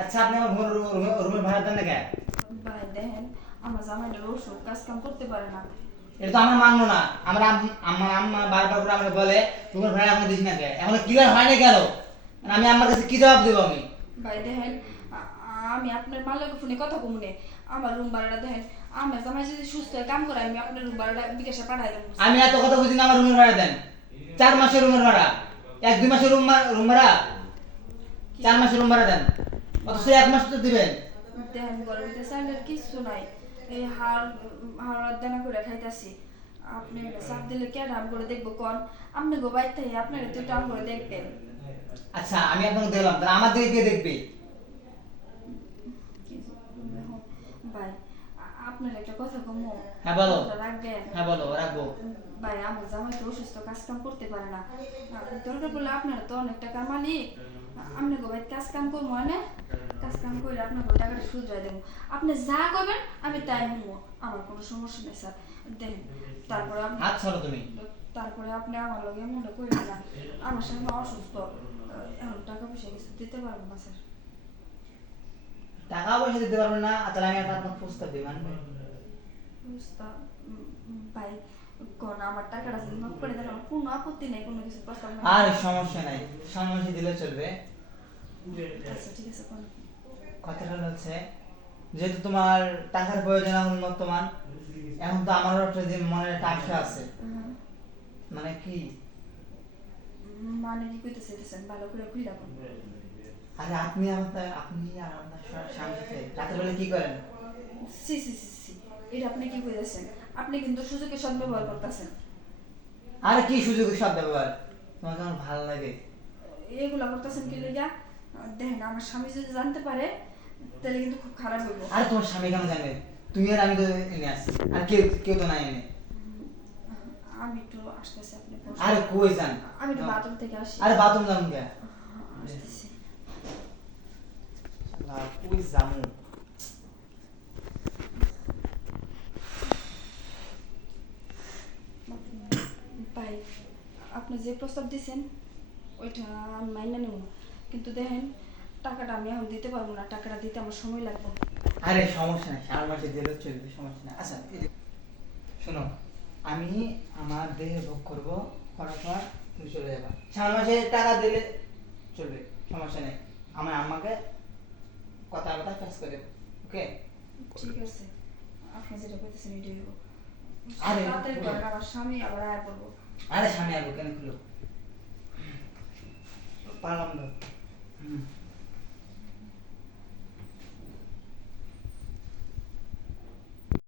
আচ্ছা আপনি আমার রুমের ভাড়া দেন না কেন? ভাই দেখেন, আমার জামাইটার অসুখ, কাজ কাম করতে পারে না। এটা তো আমরা মানবো না। আমার আম্মা বারবার করে আমাকে বলে রুমের ভাড়া এখনো দিস না কেন, এখনো ক্লিয়ার হয়নি কেন? আমি আম্মার কাছে কি জবাব দেবো আমি? ভাই দেখেন, আমি আপনার মালিকের ফোনে কথা কমুনে আমার রুম ভাড়াটা দেখেন। আমার জামাই যদি সুস্থ হয়ে কাম করে, আমি আপনার রুম ভাড়াটা বিকাশে পাঠাই দেবো। আমি এত কথা বুঝি না, আমার রুমের ভাড়া দেন। 4 মাসের রুমের ভাড়া, 1-2 মাসের রুম ভাড়া, 4 মাসের রুম ভাড়া দেন। অথচ 1 মাস তো দিবেন। দেখেন গরম চাইলে কিছু নাই, এই হাড় দানা করে খাইতাছি। আপনি চাপ দিলে কে রাম করে দেখবো কন? আপনি গো বাইর থেকে আপনার তো টাম করে দেখবেন। আচ্ছা আমি আপনাকে দিলাম, তাহলে আমার দিকে কে দেখবে? ভাই আপনার একটা কথা কমো। হ্যাঁ বলো। রাখবেন? হ্যাঁ বলো, রাখবো। ভাই আমার জামাই তো অসুস্থ, কাজ কাম করতে পারে না। দরকার পড়লে আপনারা তো অনেক টাকার মালিক, আপনি গো ভাই কাজ কাম করবো না, কাজ কাম করে আপনার টাকাটা শুধরাই দেবো। আপনি যা করবেন আমি তাই হবো, আমার কোনো সমস্যা নেই স্যার। দেখেন তারপরে আপনি হাত ছাড়ো তুমি। তারপরে আপনি আমার লগে এমনটা করে না, আমার সামনে অসুস্থ, এখন টাকা পয়সা কিছু দিতে পারবো না স্যার। টাকা পয়সা দিতে পারবেন না? তাহলে আমি একটা আপনার প্রস্তাব দিই, মানবেন? ভাই কোন আমার টাকাটা যদি মাফ করে দেন, আমার কোনো আপত্তি নেই, কোনো কিছু প্রস্তাব নাই। আর সমস্যা নাই, সমস্যা দিলে চলবে। আচ্ছা ঠিক আছে কোন। কথাটা হচ্ছে, যেহেতু তোমার টাকার প্রয়োজন এখন বর্তমান, এখন তো আমারও একটা যে মনে টাকা আছে। মানে কি? মানে কি কইতে চাইতেছেন ভালো করে খুলে রাখুন। আরে আপনি আর আপনার স্বামী সাথে রাতের বেলা কি করেন? সি সি সি সি, এটা আপনি কি কইতেছেন? আপনি কিন্তু সুযোগের সদ্ব্যবহার করতেছেন। আরে কি সুযোগের সব ব্যবহার? তোমাকে আমার ভালো লাগে। এগুলা করতেছেন কি লইয়া? দেখেন আমার স্বামী যদি জানতে পারে তাহলে কিন্তু খুব খারাপ হইব। আরে তোমার স্বামী কেন জানবে? তুমি আর আমি তো এনে আসছি, আর কেউ কেউ তো নাই এনে। আমি একটু আসতেছি, আপনি বসুন। আরে কই যান? আমি একটু বাথরুম থেকে আসি। আরে বাথরুম যান কে? আসতেছি। কই যামু? ভাই আপনি যে প্রস্তাব দিয়েছেন ওইটা আমি মাইনা নেব, কিন্তু দেখেন টাকাটা আমি এখন দিতে পারবো না, টাকাটা দিতে আমার সময় লাগবে। আরে সমস্যা নাই, 4 মাসে দিলেও চলবে, সমস্যা নাই। আচ্ছা শোনো, আমি আমার দেহে ভোগ করবো, করার পর তুমি চলে যাবা। 4 মাসে টাকা দিলে চলবে, সমস্যা নেই। আমার আম্মাকে কথা কথা ফেস করে, ওকে? ঠিক আছে, আপনি যেটা বলতেছেন এটাই হবো। আরে তাড়াতাড়ি করেন, আমার স্বামী আবার আয়া পড়বো। আরে স্বামী আসবো কেন, খুলো পারলাম না।